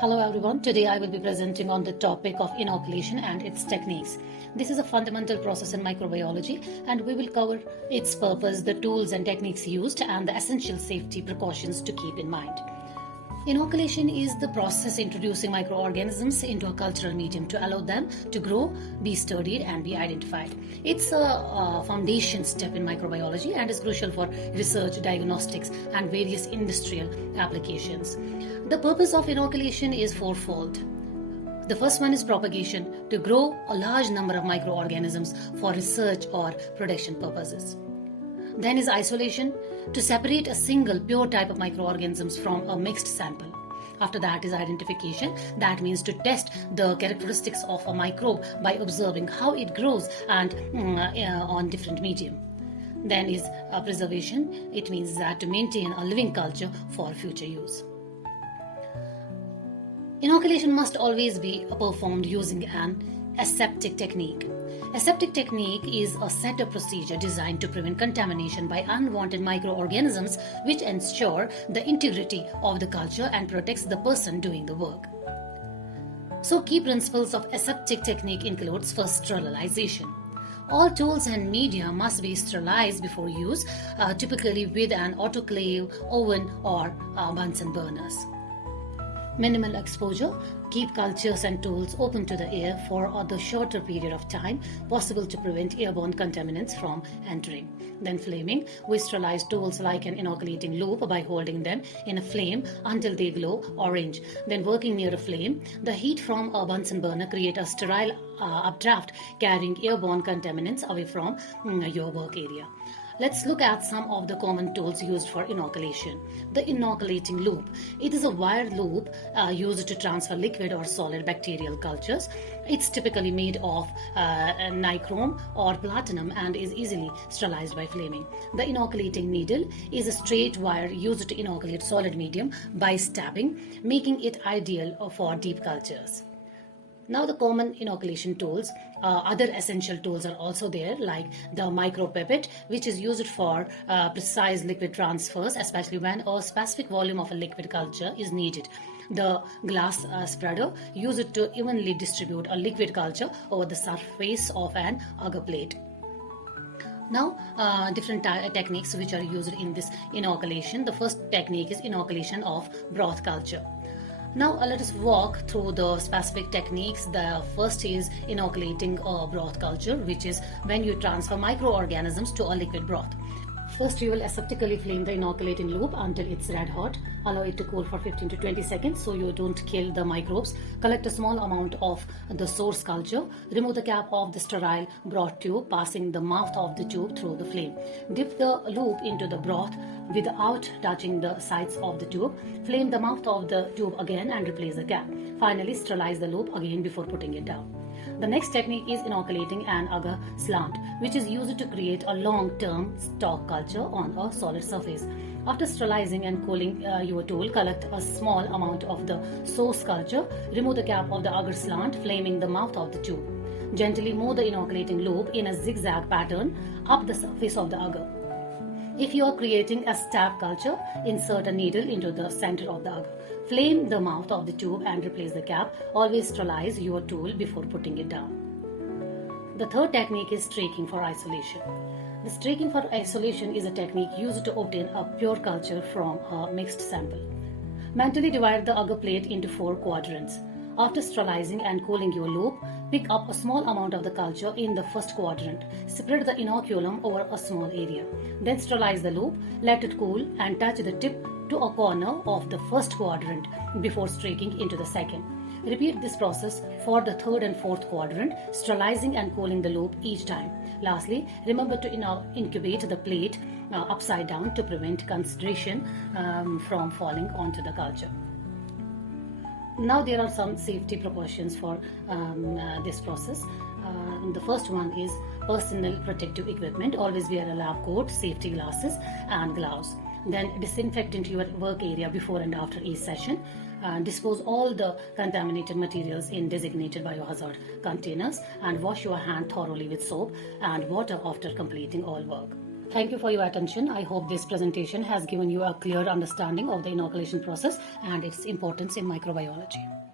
Hello everyone, today I will be presenting on the topic of inoculation and its techniques. This is a fundamental process in microbiology and we will cover its purpose, the tools and techniques used and the essential safety precautions to keep in mind. Inoculation is the process introducing microorganisms into a cultural medium to allow them to grow, be studied and be identified. It's a foundation step in microbiology and is crucial for research, diagnostics and various industrial applications. The purpose of inoculation is fourfold. The first one is propagation, to grow a large number of microorganisms for research or production purposes. Then is isolation, to separate a single pure type of microorganisms from a mixed sample. After that is identification, that means to test the characteristics of a microbe by observing how it grows and on different medium. Then is preservation, it means that to maintain a living culture for future use. Inoculation must always be performed using an aseptic technique. Aseptic technique is a setup procedure designed to prevent contamination by unwanted microorganisms, which ensure the integrity of the culture and protects the person doing the work. So key principles of aseptic technique includes first, sterilization. All tools and media must be sterilized before use, typically with an autoclave, oven or Bunsen burners. Minimal exposure, keep cultures and tools open to the air for the shorter period of time possible to prevent airborne contaminants from entering. Then flaming, we sterilize tools like an inoculating loop by holding them in a flame until they glow orange. Then working near a flame, the heat from a Bunsen burner create a sterile updraft carrying airborne contaminants away from your work area. Let's look at some of the common tools used for inoculation. The inoculating loop. It is a wire loop used to transfer liquid or solid bacterial cultures. It's typically made of nichrome or platinum and is easily sterilized by flaming. The inoculating needle is a straight wire used to inoculate solid medium by stabbing, making it ideal for deep cultures. Now the common inoculation tools, other essential tools are also there, like the micropipette, which is used for precise liquid transfers, especially when a specific volume of a liquid culture is needed. The glass spreader, used to evenly distribute a liquid culture over the surface of an agar plate. Now, different techniques which are used in this inoculation. The first technique is inoculation of broth culture. Now let us walk through the specific techniques. The first is inoculating a broth culture, which is when you transfer microorganisms to a liquid broth. First, you will aseptically flame the inoculating loop until it's red hot. Allow it to cool for 15 to 20 seconds so you don't kill the microbes. Collect a small amount of the source culture. Remove the cap of the sterile broth tube, passing the mouth of the tube through the flame. Dip the loop into the broth without touching the sides of the tube. Flame the mouth of the tube again and replace the cap. Finally, sterilize the loop again before putting it down. The next technique is inoculating an agar slant, which is used to create a long-term stalk culture on a solid surface. After sterilizing and cooling your tool, collect a small amount of the source culture, remove the cap of the agar slant, flaming the mouth of the tube. Gently move the inoculating loop in a zigzag pattern up the surface of the agar. If you are creating a stab culture, insert a needle into the center of the agar. Flame the mouth of the tube and replace the cap. Always sterilize your tool before putting it down. The third technique is streaking for isolation. The streaking for isolation is a technique used to obtain a pure culture from a mixed sample. Mentally divide the agar plate into 4 quadrants. After sterilizing and cooling your loop, pick up a small amount of the culture in the first quadrant. Spread the inoculum over a small area. Then sterilize the loop, let it cool and touch the tip to a corner of the first quadrant before streaking into the second. Repeat this process for the third and fourth quadrant, sterilizing and cooling the loop each time. Lastly, remember to incubate the plate upside down to prevent concentration from falling onto the culture. Now there are some safety precautions for this process. The first one is personal protective equipment. Always wear a lab coat, safety glasses and gloves. Then disinfect your work area before and after each session. Dispose all the contaminated materials in designated biohazard containers and wash your hand thoroughly with soap and water after completing all work. Thank you for your attention. I hope this presentation has given you a clear understanding of the inoculation process and its importance in microbiology.